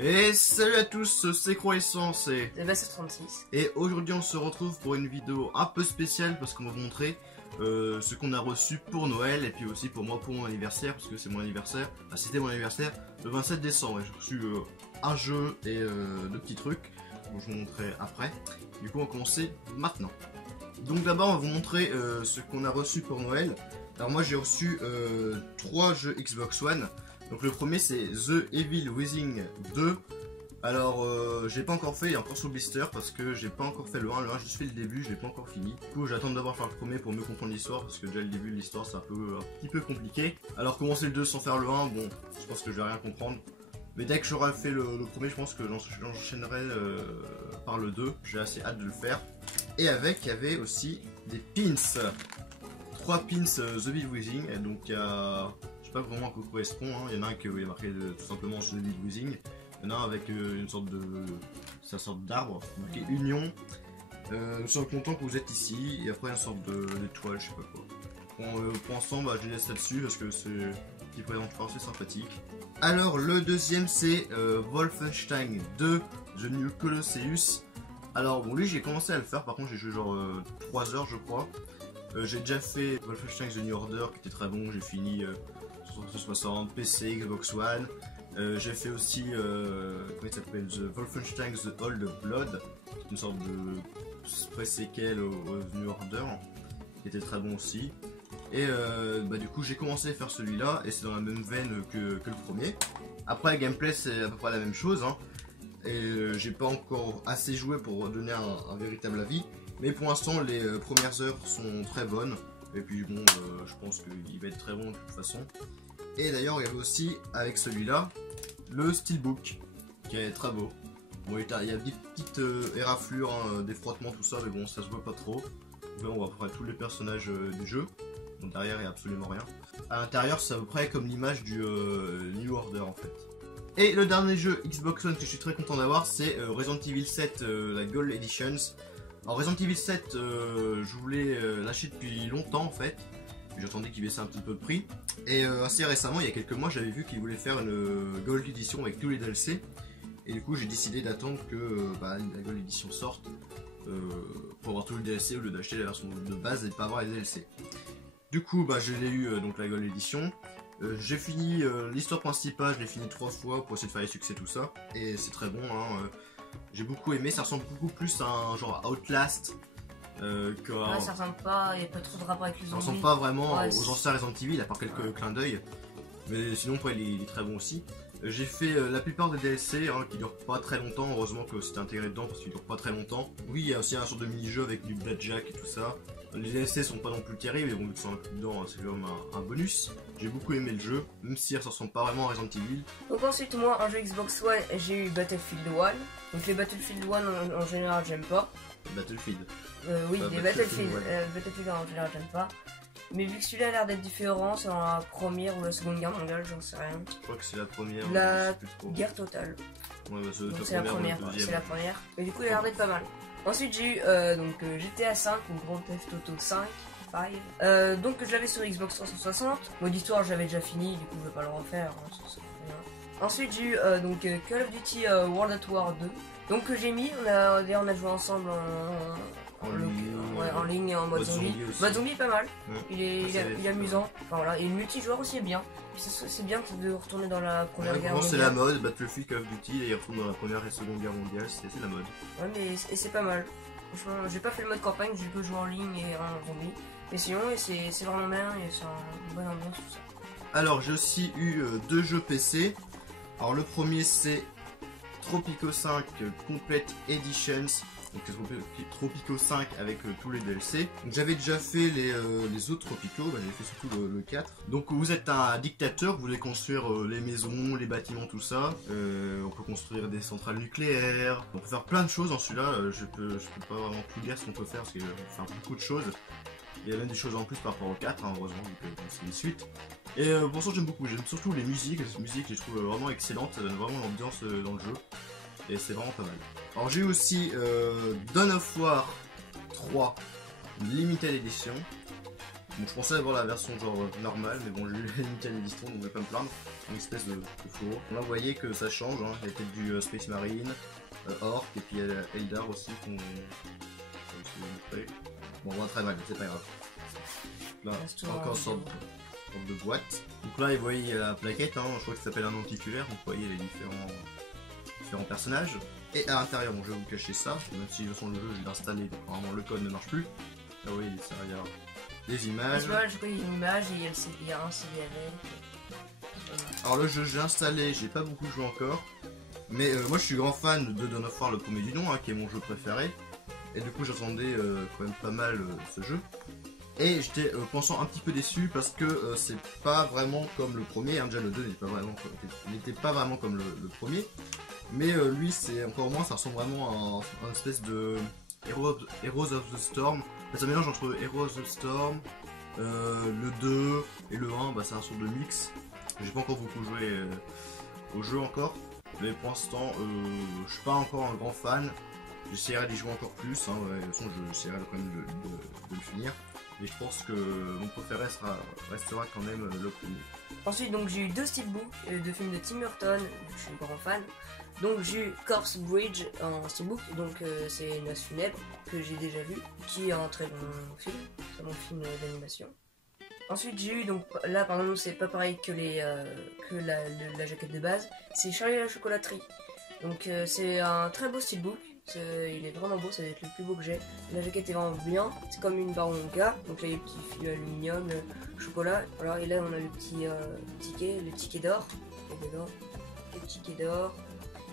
Et salut à tous, c'est Croissance et Sébastien36. Et aujourd'hui on se retrouve pour une vidéo un peu spéciale parce qu'on va vous montrer ce qu'on a reçu pour Noël et puis aussi pour moi pour mon anniversaire parce que c'est mon anniversaire. Ah, c'était mon anniversaire le 27 décembre. J'ai reçu un jeu et deux petits trucs. Bon, je vous montrerai après. Du coup on va commencer maintenant. Donc d'abord on va vous montrer ce qu'on a reçu pour Noël. Alors moi j'ai reçu 3 jeux Xbox One. Donc le premier c'est The Evil Within 2. Alors j'ai pas encore fait, il est encore sur blister parce que j'ai pas encore fait le 1, j'ai juste fait le début, je l'ai pas encore fini. Du coup j'attends d'avoir fait le premier pour mieux comprendre l'histoire parce que déjà le début de l'histoire c'est un petit peu compliqué. Alors commencer le 2 sans faire le 1, bon je pense que je vais rien comprendre. Mais dès que j'aurai fait le premier, je pense que j'enchaînerai par le 2, j'ai assez hâte de le faire. Et avec il y avait aussi des pins, 3 pins The Evil Within, et donc il y a... Je sais pas vraiment à quoi correspond, hein. Il y en a un qui est marqué tout simplement The Evil Within. Il y en a un avec une sorte de... C'est une sorte d'arbre, marqué Union. Nous sommes contents que vous êtes ici. Et après une sorte d'étoile, je sais pas quoi. Bon, pour l'instant, bah, je laisse là-dessus parce que c'est un petit présentoir, c'est sympathique. Alors le deuxième c'est Wolfenstein 2 The New Colosseus. Alors bon, lui j'ai commencé à le faire, par contre j'ai joué genre 3 heures je crois. J'ai déjà fait Wolfenstein The New Order qui était très bon, j'ai fini 360, PC, Xbox One. J'ai fait aussi, comment il s'appelle, The Wolfenstein The Old Blood, une sorte de pré-séquel au New Order, qui était très bon aussi. Et bah, du coup j'ai commencé à faire celui-là, et c'est dans la même veine que le premier. Après le gameplay c'est à peu près la même chose, hein. Et j'ai pas encore assez joué pour donner un véritable avis. Mais pour l'instant les premières heures sont très bonnes. Et puis bon, je pense qu'il va être très bon de toute façon. Et d'ailleurs il y avait aussi avec celui-là le steelbook qui est très beau. Bon, il y a des petites éraflures, hein, des frottements, tout ça, mais bon ça se voit pas trop. Là, on voit après tous les personnages du jeu. Donc derrière il n'y a absolument rien. À l'intérieur c'est à peu près comme l'image du New Order en fait. Et le dernier jeu Xbox One que je suis très content d'avoir c'est Resident Evil 7 la Gold Editions. Alors Resident Evil 7 je voulais l'acheter depuis longtemps en fait. J'attendais qu'il baissait un petit peu de prix. Et assez récemment, il y a quelques mois, j'avais vu qu'il voulait faire une Gold Edition avec tous les DLC. Et du coup j'ai décidé d'attendre que la Gold Edition sorte pour avoir tous les DLC au lieu d'acheter la version de base et de pas avoir les DLC. Du coup je l'ai eu donc la Gold Edition. J'ai fini l'histoire principale, je l'ai fini 3 fois pour essayer de faire les succès tout ça. Et c'est très bon, hein, j'ai beaucoup aimé, ça ressemble beaucoup plus à un genre Outlast. Ouais, ça ressemble pas, il n'y a pas trop de rapport avec les zombies. Ça ressemble pas vraiment aux anciens Resident Evil, à part quelques clins d'œil. Mais sinon, après, il est très bon aussi. J'ai fait la plupart des DLC hein, qui durent pas très longtemps. Heureusement que c'était intégré dedans parce qu'ils durent pas très longtemps. Oui, il y a aussi un sorte de mini-jeu avec du blackjack et tout ça. Les DLC sont pas non plus terribles, mais bon, vu que c'est inclus dedans, c'est quand même un bonus. J'ai beaucoup aimé le jeu, même si ça ressemble pas vraiment à Resident Evil. Donc ensuite, moi, un jeu Xbox One, j'ai eu Battlefield 1. Donc les Battlefield 1 en général, j'aime pas. Battlefield. Oui, les Battlefield. Battlefield en général, j'aime pas. Mais vu que celui-là a l'air d'être différent, c'est dans la première ou la seconde guerre mondiale, j'en sais rien. Je crois que c'est la première. La guerre totale. Ouais, c'est la première. C'est la première. Et du coup, il a l'air d'être pas mal. Ensuite, j'ai eu GTA 5 ou Grand Theft Auto 5. Donc je l'avais sur Xbox 360. Mode histoire, j'avais déjà fini, du coup, je vais pas le refaire. Hein, ensuite, j'ai eu Call of Duty World at War 2. Donc que j'ai mis, on a joué ensemble en ligne et en mode zombie. Mode zombie est pas mal, ouais. Il est amusant. Enfin, voilà. Et le multijoueur aussi est bien. C'est bien de retourner dans la première guerre mondiale. C'est la mode, Battlefield, Call of Duty, et il retourne dans la première et seconde guerre mondiale, c'est la mode. Ouais, mais c'est pas mal. Franchement, j'ai pas fait le mode campagne, j'ai peu joué en ligne et en zombie. Mais sinon, c'est vraiment bien et c'est une bonne ambiance tout ça. Alors j'ai aussi eu 2 jeux PC. Alors le premier c'est Tropico 5 Complete Editions. Donc Tropico 5 avec tous les DLC. Donc j'avais déjà fait les autres Tropico, j'ai fait surtout le 4. Donc vous êtes un dictateur, vous voulez construire les maisons, les bâtiments, tout ça. On peut construire des centrales nucléaires, on peut faire plein de choses dans celui-là. Je peux pas vraiment tout dire ce qu'on peut faire parce qu'il faut faire beaucoup de choses. Il y a même des choses en plus par rapport au 4, hein, heureusement, vu que c'est une suite. Et pour ça j'aime beaucoup, j'aime surtout les musiques je les trouve vraiment excellentes, ça donne vraiment l'ambiance dans le jeu. Et c'est vraiment pas mal. Alors j'ai eu aussi Dawn of War 3 Limited Edition. Bon, je pensais avoir la version genre normale, mais bon, j'ai eu la Limited Edition, donc je vais pas me plaindre. Une espèce de fourreau. Là, vous voyez que ça change, hein. Il y a peut-être du Space Marine, Orc, et puis il y a Eldar aussi qu'on va montrer. Bon, on voit très mal, mais c'est pas grave. Là, encore une sorte de boîte. Donc là, vous voyez la plaquette, hein. Je crois que ça s'appelle un anticulaire, donc vous voyez les différents personnages. Et à l'intérieur, bon, je vais vous cacher ça, même si de toute façon le jeu, je l'ai installé, donc normalement le code ne marche plus. Là, vous voyez, ça, il y a des images. Je crois qu'il y a une image et il y a le CD, il y a un CD avec. Alors le jeu, j'ai installé, j'ai pas beaucoup joué encore. Mais moi, je suis grand fan de Dawn of War, le premier du nom, hein, qui est mon jeu préféré. Et du coup, j'attendais quand même pas mal ce jeu. Et j'étais pensant un petit peu déçu parce que c'est pas vraiment comme le premier. Hein, déjà le 2 n'était pas vraiment comme le premier. Mais lui, c'est encore moins, ça ressemble vraiment à une espèce de Heroes of the Storm. Ça mélange entre Heroes of the Storm, le 2 et le 1, bah, c'est un sort de mix. J'ai pas encore beaucoup joué au jeu encore. Mais pour l'instant, je suis pas encore un grand fan. J'essaierai d'y jouer encore plus. Hein, ouais, de toute façon, j'essaierai quand même de le finir. Et je pense que mon préféré restera quand même le premier. Ensuite, donc j'ai eu 2 steelbooks de films de Tim Burton, je suis grand fan. Donc j'ai eu Corpse Bridge en steelbook, donc c'est Noce funèbre que j'ai déjà vu, qui est un très bon film, très bon film d'animation. Ensuite j'ai eu, donc là par exemple c'est pas pareil que la jaquette de base, c'est Charlie et la chocolaterie. Donc c'est un très beau steelbook, il est vraiment beau, ça doit être le plus beau que j'ai. La jaquette est vraiment bien, c'est comme une barre Wonka, donc là il y a les petits fils aluminium, chocolat, voilà, et là on a le petit ticket d'or, le ticket d'or,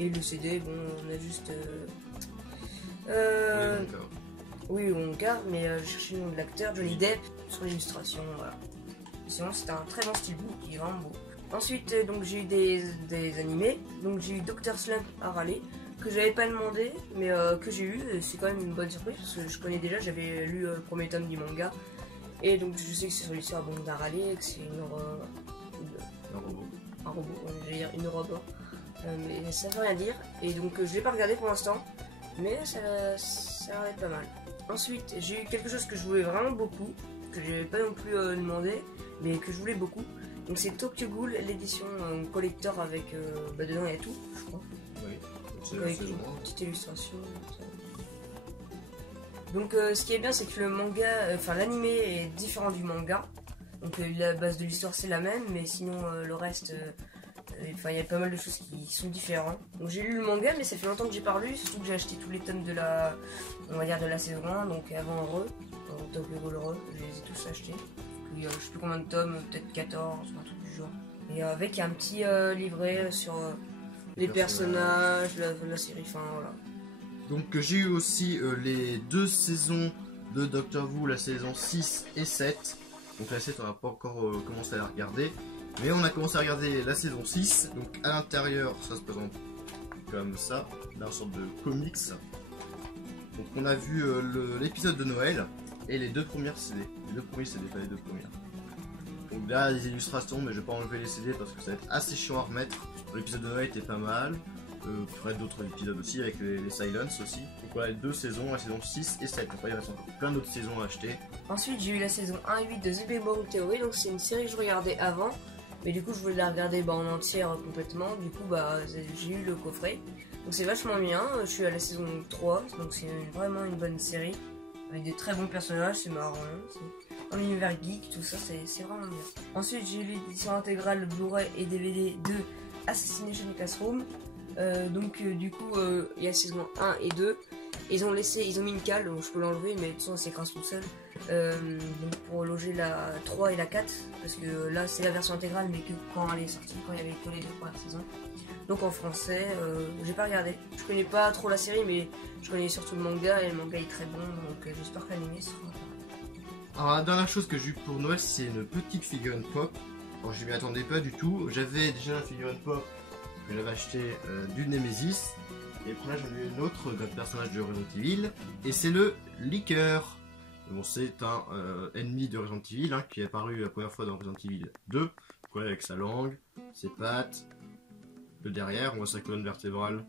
et le CD, bon on a juste... oui, Wonka, mais j'ai cherché le nom de l'acteur, Johnny Depp, sur l'illustration, voilà. Sinon c'est un très bon steelbook, il est vraiment beau. Ensuite donc j'ai eu des animés, donc j'ai eu Dr Slump à râler, que j'avais pas demandé, mais que j'ai eu, c'est quand même une bonne surprise, parce que je connais déjà, j'avais lu le premier tome du manga, et donc je sais que c'est sur l'histoire d'un râler, que c'est un robot, je vais dire une robot, mais ça veut rien dire, et donc je l'ai pas regardé pour l'instant, mais ça a l'air pas mal. Ensuite j'ai eu quelque chose que je voulais vraiment beaucoup, que j'avais pas non plus demandé, mais que je voulais beaucoup. Donc c'est Tokyo Ghoul, l'édition collector avec... dedans il y a tout, je crois. Oui, avec une petite illustration. Donc ce qui est bien c'est que le manga, l'animé est différent du manga. Donc la base de l'histoire c'est la même, mais sinon le reste... il y a pas mal de choses qui sont différentes. Donc j'ai lu le manga, mais ça fait longtemps que j'ai pas lu, surtout que j'ai acheté tous les tomes de la saison 1, donc avant Tokyo Ghoul je les ai tous achetés. Puis, je sais plus combien de tomes, peut-être 14, un truc du genre. Et avec un petit livret sur les personnages, la série, voilà. Donc j'ai eu aussi les 2 saisons de Doctor Who, la saison 6 et 7. Donc la 7 on n'a pas encore commencé à la regarder. Mais on a commencé à regarder la saison 6. Donc à l'intérieur ça se présente comme ça, là une sorte de comics. Donc on a vu l'épisode de Noël et les 2 premières CD. Les 2 premiers CD, pas les 2 premières. Donc là les illustrations, mais je vais pas enlever les CD parce que ça va être assez chiant à remettre. L'épisode de Noël était pas mal. Il y aurait d'autres épisodes aussi avec les Silence aussi. Donc voilà, les 2 saisons, la saison 6 et 7. Après il reste encore plein d'autres saisons à acheter. Ensuite j'ai eu la saison 1 et 8 de The Big Bang Theory, donc c'est une série que je regardais avant. Mais du coup je voulais la regarder en entière complètement, du coup j'ai eu le coffret. Donc c'est vachement bien, je suis à la saison 3, donc c'est vraiment une bonne série. Avec des très bons personnages, c'est marrant, c'est un univers geek, tout ça, c'est vraiment bien. Ensuite j'ai eu l'édition intégrale Blu-ray et DVD de Assassination Classroom. Du coup il y a saison 1 et 2. Ils ont mis une cale, donc je peux l'enlever, mais de toute façon elle s'écrase tout seul. Donc pour loger la 3 et la 4, parce que là c'est la version intégrale, mais que quand elle est sortie, quand il y avait que les 2 premières saisons. Donc en français, j'ai pas regardé. Je connais pas trop la série, mais je connais surtout le manga, et le manga est très bon, donc j'espère que l'anime sera... Alors la dernière chose que j'ai eu pour Noël, c'est une petite figurine pop. Bon, je m'y attendais pas du tout. J'avais déjà la figurine pop que j'avais acheté du Nemesis. Et puis là j'en ai une autre d'un personnage de Resident Evil. Et c'est le Licker. Bon, c'est un ennemi de Resident Evil qui est apparu la première fois dans Resident Evil 2. Quoi, avec sa langue, ses pattes, le derrière, on voit sa colonne vertébrale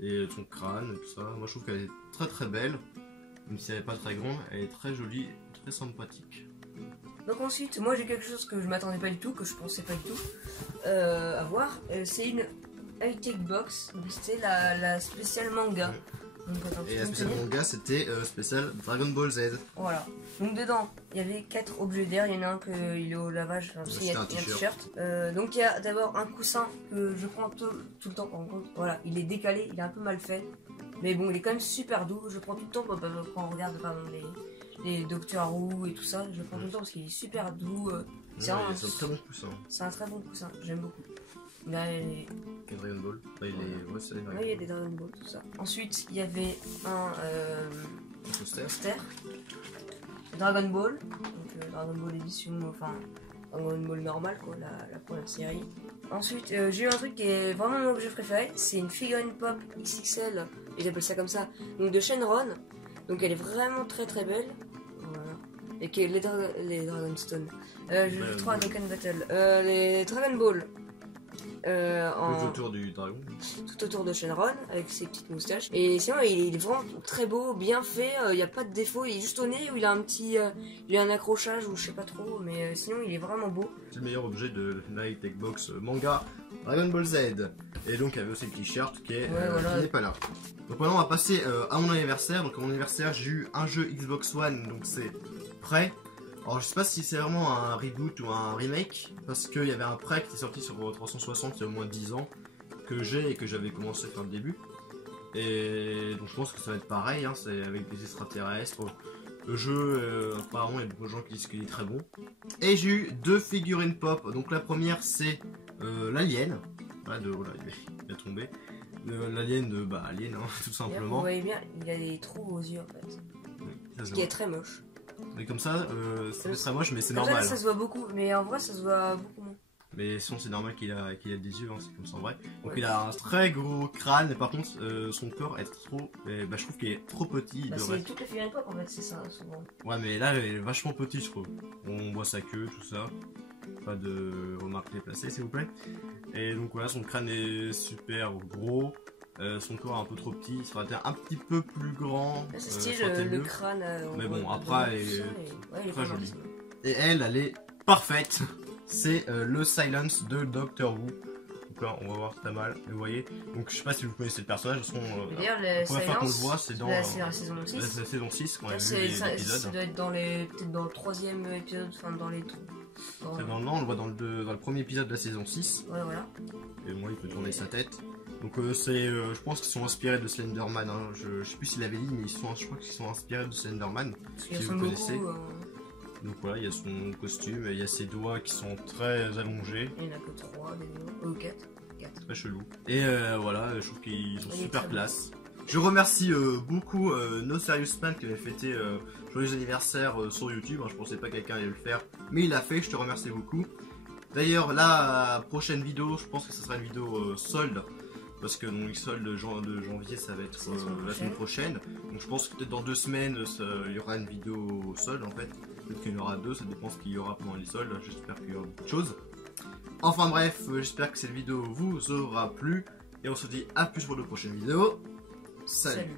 et son crâne et tout ça. Moi je trouve qu'elle est très très belle. Même si elle n'est pas très grande, elle est très jolie, très sympathique. Donc ensuite, moi j'ai quelque chose que je m'attendais pas du tout, que je pensais pas du tout avoir. C'est une high-tech box, c'était la spéciale manga. Ouais. Donc, attends, Et la spéciale manga, c'était spécial Dragon Ball Z. Voilà. Donc dedans, il y avait 4 objets d'air. Il y en a un il est au lavage. Enfin, il y a un t-shirt. Donc il y a d'abord un coussin que je prends tout le temps en compte. Voilà, il est décalé, il est un peu mal fait. Mais bon, il est quand même super doux. Je prends tout le temps quand on regarde les Doctor Who et tout ça. Je prends tout le temps parce qu'il est super doux. C'est un très bon coussin. C'est un très bon coussin, j'aime beaucoup. Là, et Dragon Ball. Bah, il y a des Dragon Ball, tout ça. Ensuite, il y avait un poster. Dragon Ball. Donc, Dragon Ball édition, enfin, Dragon Ball normal, quoi, la première série. Ensuite, j'ai eu un truc qui est vraiment mon objet préféré. C'est une figurine pop XXL, et j'appelle ça comme ça. Donc, de Shenron. Donc, elle est vraiment très très belle. Voilà. Et que les Dragonstone. Je trouve un Dokkan Battle. Les Dragon Ball. Tout autour du dragon. Tout autour de Shenron avec ses petites moustaches. Et sinon il est vraiment très beau, bien fait, il n'y a pas de défaut, il est juste au nez où il a un petit il a un accrochage ou je sais pas trop, mais sinon il est vraiment beau. C'est le meilleur objet de la high-tech box manga Dragon Ball Z. Et donc il y avait aussi le t-shirt qui n'est pas là. Donc maintenant on va passer à mon anniversaire. Donc à mon anniversaire j'ai eu un jeu Xbox One, donc c'est prêt. Alors je sais pas si c'est vraiment un reboot ou un remake, parce qu'il y avait un prêt qui est sorti sur 360 il y a au moins 10 ans, que j'ai et que j'avais commencé à faire le début. Et donc je pense que ça va être pareil, hein, c'est avec des extraterrestres. Le jeu, apparemment il y a beaucoup de gens qui disent qu'il est très bon. Et j'ai eu 2 figurines pop, donc la première c'est l'alien, voilà, il a tombé. L'alien de Alien, hein, tout simplement. Vous voyez bien, il a des trous aux yeux en fait, ce qui est très moche. Mais comme ça, c'est très moche, mais c'est normal. Ça se voit beaucoup, mais en vrai, ça se voit beaucoup moins. Mais sinon, c'est normal qu'il a des yeux, hein, c'est comme ça en vrai. Donc, il a un très gros crâne, mais par contre, son corps est trop. Je trouve qu'il est trop petit. C'est toutes les figurines pop en fait, c'est ça, souvent. Ouais, mais là, il est vachement petit, je trouve. On voit sa queue, tout ça. Pas de remarques déplacées, s'il vous plaît. Et donc, voilà, son crâne est super gros. Son corps est un peu trop petit, il sera un petit peu plus grand. C'est style le crâne. Mais bon, après, elle est très jolie. Et elle est parfaite. C'est le Silence de Doctor Who. Donc là, on va voir très mal, vous voyez. Donc je sais pas si vous connaissez le personnage. De toute façon, la première fois qu'on le voit, c'est dans la saison 6. La saison 6, quand on a vu l'épisode. Ça doit être peut-être dans le 3ème épisode, enfin dans les. On le voit dans le premier épisode de la saison 6. Ouais, voilà. Et moi, il peut tourner sa tête. Donc je pense qu'ils sont inspirés de Slenderman, hein. Je sais plus s'il avait dit, mais je crois qu'ils sont inspirés de Slenderman, si vous connaissez. Donc voilà, il y a son costume, il y a ses doigts qui sont très allongés. Il n'y en a que 3 des doigts, ou 4. Très chelou. Et voilà, je trouve qu'ils sont super classe. Je remercie beaucoup No Serious Man qui avait fêté joyeux anniversaire sur YouTube, hein. Je pensais pas que quelqu'un allait le faire, mais il l'a fait, je te remercie beaucoup. D'ailleurs, la prochaine vidéo, je pense que ce sera une vidéo solde. Parce que donc, le solde de janvier, ça va être la semaine prochaine. Donc je pense que peut-être dans 2 semaines, il y aura une vidéo solde en fait. Peut-être qu'il y en aura 2, ça dépend ce qu'il y aura pendant les soldes. J'espère qu'il y aura beaucoup de choses. Enfin bref, j'espère que cette vidéo vous aura plu. Et on se dit à plus pour de prochaines vidéos. Salut.